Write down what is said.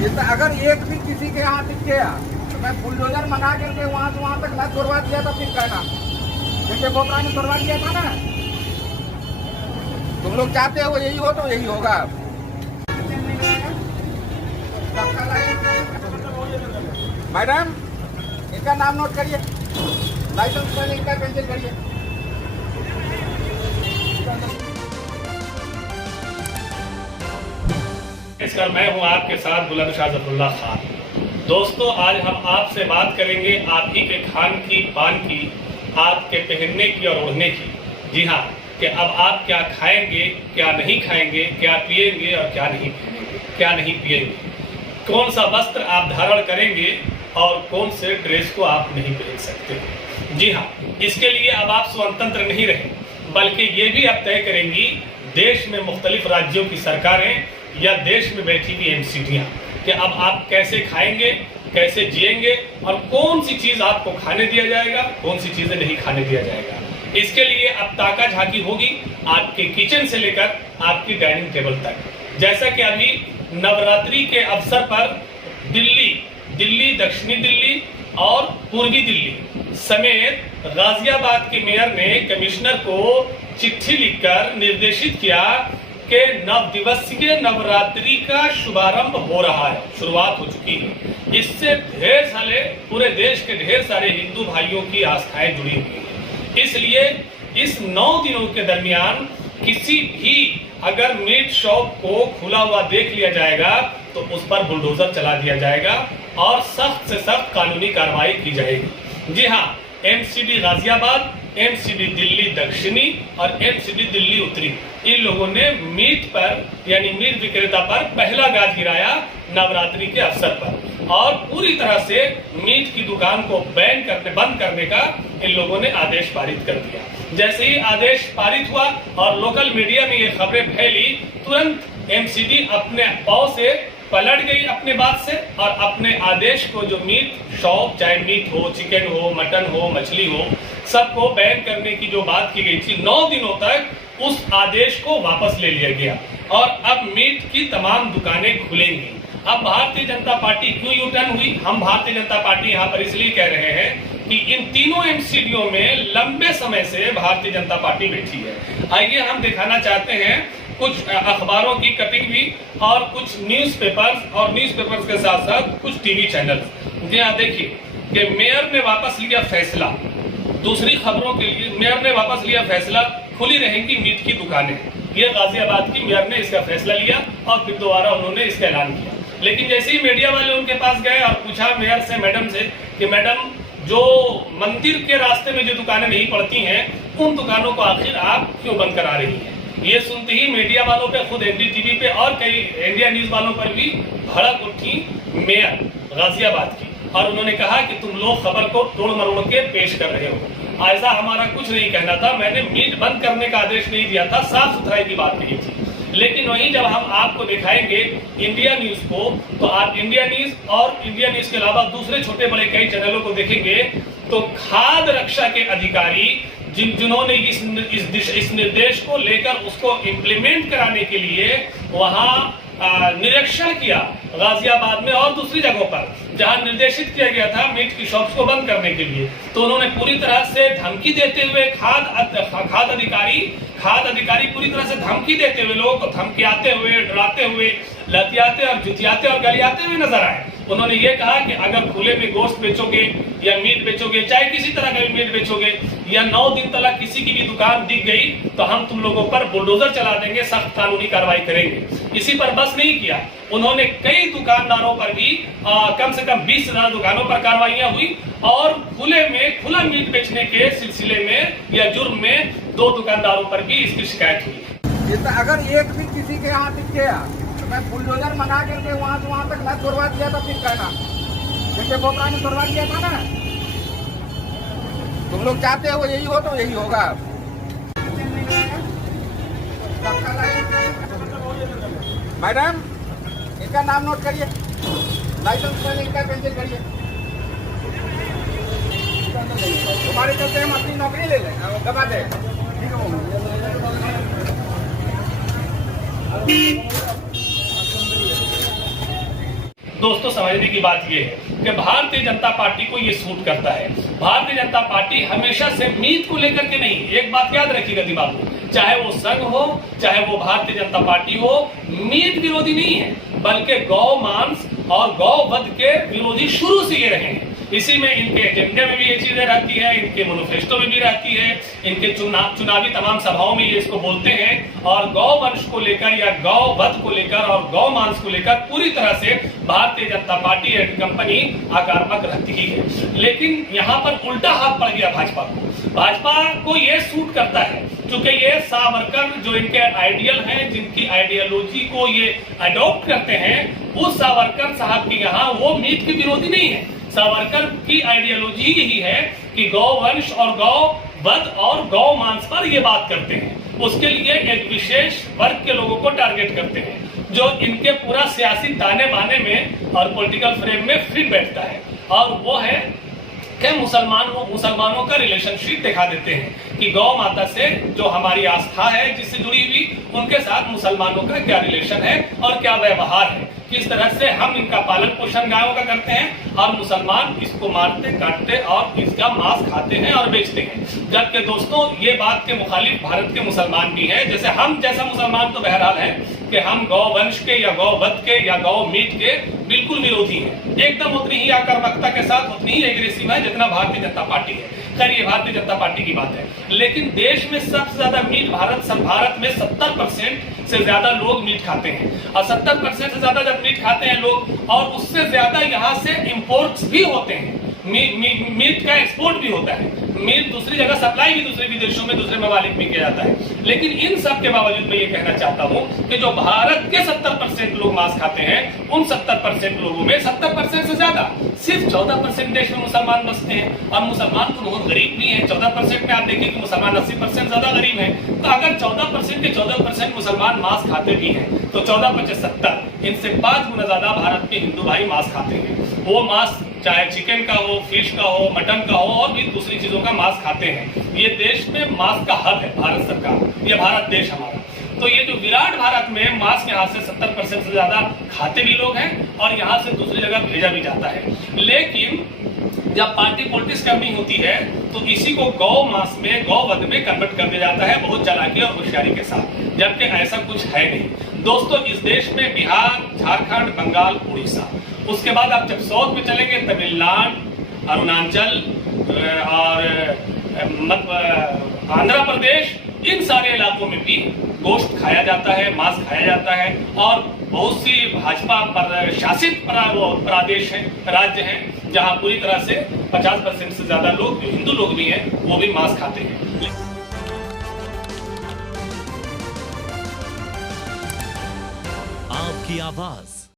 अगर एक भी किसी के यहाँ दिख गया तो मैं बुलडोजर मंगा करके वहाँ से वहाँ तक मैं तोड़वा दिया था। फिर कहना जैसे बोपरा ने तोड़वा दिया था ना, तुम लोग चाहते हो यही हो तो यही होगा। मैडम इनका नाम नोट करिए, लाइसेंस पहले इनका कैंसिल करिए। नमस्कार, मैं हूं आपके साथ बुलंदशाह जफरुल्लाह खान। दोस्तों, आज हम आपसे बात करेंगे आप ही के खान की, पान की, आपके पहनने की और ओढ़ने की। जी हाँ, कि अब आप क्या खाएंगे, क्या नहीं खाएंगे, क्या पिएंगे और क्या नहीं पिएंगे, क्या नहीं पिएंगे, कौन सा वस्त्र आप धारण करेंगे और कौन से ड्रेस को आप नहीं पहन सकते। जी हाँ, इसके लिए अब आप स्वतंत्र नहीं रहे, बल्कि ये भी अब तय करेंगी देश में मुख्तलिफ राज्यों की सरकारें या देश में बैठी हुई एमसीडियां कि अब आप कैसे खाएंगे, कैसे जिएंगे और कौन सी चीज आपको खाने दिया जाएगा, कौन सी चीजें नहीं खाने दिया जाएगा। इसके लिए अब ताका झाकी होगी आपके किचन से लेकर आपकी डाइनिंग टेबल तक। जैसा कि अभी नवरात्रि के अवसर पर दिल्ली, दक्षिणी दिल्ली और पूर्वी दिल्ली समेत गाजियाबाद के मेयर ने कमिश्नर को चिट्ठी लिखकर निर्देशित किया कि 9 दिवसीय नवरात्रि का शुभारंभ हो रहा है, शुरुआत हो चुकी है। इससे ढेर सारे पूरे देश के ढेर सारे हिंदू भाइयों की आस्थाएं जुड़ी हुई हैं। इसलिए इस 9 दिनों के दरमियान किसी भी अगर मीट शॉप को खुला हुआ देख लिया जाएगा तो उस पर बुलडोजर चला दिया जाएगा और सख्त से सख्त कानूनी कार्रवाई की जाएगी। जी हाँ, एमसीडी गाजियाबाद, एमसीडी दिल्ली दक्षिणी और एमसीडी दिल्ली उत्तरी, इन लोगों ने मीट पर यानी मीट विक्रेता पर पहला गाज गिराया नवरात्रि के अवसर पर और पूरी तरह से मीट की दुकान को बंद करने का इन लोगों ने आदेश पारित कर दिया। जैसे ही आदेश पारित हुआ और लोकल मीडिया में ये खबरें फैली, तुरंत एमसीडी अपने पाव से पलट गई अपने बात से और अपने आदेश को, जो मीट शॉप चाहे मीट हो, चिकन हो, मटन हो, मछली हो, सबको बैन करने की जो बात की गई थी 9 दिनों तक, उस आदेश को वापस ले लिया गया और अब मीट की तमाम दुकानें खुलेंगी। अब भारतीय जनता पार्टी क्यों यू टर्न हुई? हम भारतीय जनता पार्टी यहाँ पर इसलिए कह रहे हैं कि इन तीनों एमसीडीओ में लंबे समय से भारतीय जनता पार्टी बैठी है। आइए हम दिखाना चाहते हैं कुछ अखबारों की कटिंग भी और कुछ न्यूज़पेपर्स और न्यूज़पेपर्स के साथ साथ कुछ टीवी चैनल। यहाँ देखिए कि मेयर ने वापस लिया फैसला, दूसरी खबरों के लिए मेयर ने वापस लिया फैसला, खुली रहेंगी मीट की दुकानें। ये गाजियाबाद की मेयर ने इसका फैसला लिया और फिर दोबारा उन्होंने इसका ऐलान किया। लेकिन जैसे ही मीडिया वाले उनके पास गए और पूछा मेयर से, मैडम से, कि मैडम जो मंदिर के रास्ते में जो दुकानें नहीं पड़ती हैं उन दुकानों को आखिर आप क्यों बंद करा रही हैं? ये सुनते ही मीडिया वालों पे, खुद एनडीटीवी पे और कई इंडिया न्यूज वालों पर भी भड़क उठी मेयर गाजियाबाद की और उन्होंने कहा कि तुम लोग खबर को तोड़ मरोड़ के पेश कर रहे हो। ऐसा हमारा कुछ नहीं कहना था, मैंने मीट बंद करने का आदेश नहीं दिया था, साफ सुथराई की बात कही थी। लेकिन वहीं जब हम आपको दिखाएंगे इंडिया न्यूज को, तो आप इंडिया न्यूज और इंडिया न्यूज के अलावा दूसरे छोटे बड़े कई चैनलों को देखेंगे तो खाद्य रक्षा के अधिकारी जिन्होंने इस निर्देश को लेकर उसको इम्प्लीमेंट कराने के लिए वहां निरीक्षण किया गाजियाबाद में और दूसरी जगहों पर जहां निर्देशित किया गया था मीट की शॉप्स को बंद करने के लिए, तो उन्होंने पूरी तरह से धमकी देते हुए खाद्य अधिकारी पूरी तरह से धमकी देते हुए, लोगों को धमकियाते हुए, डराते हुए, लतियाते और जुतियाते और गलियाते हुए नजर आए। उन्होंने ये कहा कि अगर खुले में गोश्त बेचोगे या मीट बेचोगे, चाहे किसी तरह का भी मीट बेचोगे, या 9 दिन तक किसी की भी दुकान दिख गई तो हम तुम लोगों पर बुलडोजर चला देंगे, सख्त कानूनी कार्रवाई करेंगे। इसी पर बस नहीं किया, उन्होंने कई दुकानदारों पर भी कम से कम 20 से ज्यादा दुकानों पर कार्रवाइयां हुई और खुला मीट बेचने के सिलसिले में या जुर्म में 2 दुकानदारों पर भी इसकी शिकायत हुई। अगर एक भी किसी के यहाँ दिख गया तो मैं बुलडोजर मंगा करके वहाँ से वहाँ तक मैं तोड़वा दिया था। फिर कहना जैसे बोपरा ने तोड़वा दिया था ना, तुम लोग चाहते हो यही हो तो यही होगा। मैडम इनका नाम नोट करिए, लाइसेंस पहले इनका कैंसिल करिए। तुम्हारे चलते हम अपनी नौकरी ले लें, दबा दे। दोस्तों समझने की बात यह है कि भारतीय जनता पार्टी को ये सूट करता है। भारतीय जनता पार्टी हमेशा से मीट को लेकर के नहीं, एक बात याद रखिएगा दिमाग में, चाहे वो संघ हो चाहे वो भारतीय जनता पार्टी हो, मीट विरोधी नहीं है, बल्कि गौ मांस और गौ वध के विरोधी शुरू से ये रहे हैं। इसी में इनके एजेंडे में भी ये चीजें रहती है, इनके मैनिफेस्टो में भी रहती है, इनके चुनावी तमाम सभाओं में ये इसको बोलते हैं। और गौ वंश को लेकर या गौ वध को लेकर और गौ मांस को लेकर पूरी तरह से Bharatiya Janata party and company आक्रामक रहती ही है। लेकिन यहाँ पर उल्टा हाथ पड़ गया भाजपा को। भाजपा को ये सूट करता है क्योंकि ये सावरकर जो इनके आइडियल हैं, जिनकी आइडियोलॉजी को ये अडॉप्ट करते हैं, उस सावरकर साहब के यहाँ वो मीट के विरोधी नहीं है। सावरकर की आइडियोलॉजी यही है कि गौ वंश और गौ वध और गौ मांस पर ये बात करते हैं। उसके लिए एक विशेष वर्ग के लोगों को टारगेट करते हैं जो इनके पूरा सियासी ताने बाने में और पॉलिटिकल फ्रेम में फिट बैठता है, और वो है कि मुसलमानों का रिलेशनशिप दिखा देते हैं कि गौ माता से जो हमारी आस्था है जिससे जुड़ी हुई, उनके साथ मुसलमानों का क्या रिलेशन है और क्या व्यवहार है, किस तरह से हम इनका पालन पोषण गायों का करते हैं और मुसलमान इसको मारते काटते और इसका मांस खाते हैं और बेचते हैं। जबकि दोस्तों ये बात के मुखालिफ भारत के मुसलमान भी हैं। जैसे हम जैसा मुसलमान तो बहरहाल है कि हम गौ वंश के या गौ वध के या गौ मीट के बिल्कुल विरोधी हैं, एकदम उतनी ही आक्रामकता के साथ, उतनी ही एग्रेसिव है जितना भारतीय जनता पार्टी है। खैर ये भारतीय जनता पार्टी की बात है, लेकिन देश में सबसे ज्यादा मीट भारत में 70% से ज्यादा लोग मीट खाते हैं, और 70% से ज्यादा जब मीट खाते हैं लोग, और उससे ज्यादा यहाँ से इंपोर्ट्स भी होते हैं, मीट का एक्सपोर्ट भी होता है, मीट दूसरी जगह सप्लाई भी दूसरे विदेशों में दूसरे ममालिक में किया जाता है। लेकिन इन सब के बावजूद मैं ये कहना चाहता हूँ कि जो भारत के 70% लोग मांस खाते हैं, उन 70% लोगों में 70% से ज्यादा सिर्फ 14% देश में मुसलमान बसते हैं, और मुसलमान तो बहुत गरीब भी हैं। 14% में आप देखिए कि मुसलमान 80% ज्यादा गरीब हैं। तो अगर 14% के 14% मुसलमान मांस खाते भी हैं तो 14×5 = 70, इनसे 5 गुना ज्यादा भारत के हिंदू भाई मांस खाते हैं। वो मांस चाहे चिकन का हो, फिश का हो, मटन का हो और भी दूसरी चीजों का मांस खाते हैं। ये देश में मांस का हब है भारत सरकार, ये भारत देश हमारा। तो ये जो विराट भारत में मांस यहाँ से 70% से ज्यादा खाते भी लोग हैं और यहाँ से दूसरी जगह भेजा भी जाता है। लेकिन जब पार्टी पॉलिटिक्स करनी होती है तो इसी को गौ मांस में, गौ वध में कन्वर्ट कर दिया जाता है बहुत चालाकी और होशियारी के साथ, जबकि ऐसा कुछ है नहीं। दोस्तों इस देश में बिहार, झारखंड, बंगाल, उड़ीसा, उसके बाद आप जब साउथ में चलेंगे तमिलनाडु, अरुणाचल और आंध्र प्रदेश, इन सारे इलाकों में भी गोश्त खाया जाता है, मांस खाया जाता है। और बहुत सी भाजपा शासित प्रदेश हैं, राज्य हैं, जहां पूरी तरह से 50% से ज्यादा लोग, जो हिंदू लोग भी हैं, वो भी मांस खाते हैं। आपकी आवाज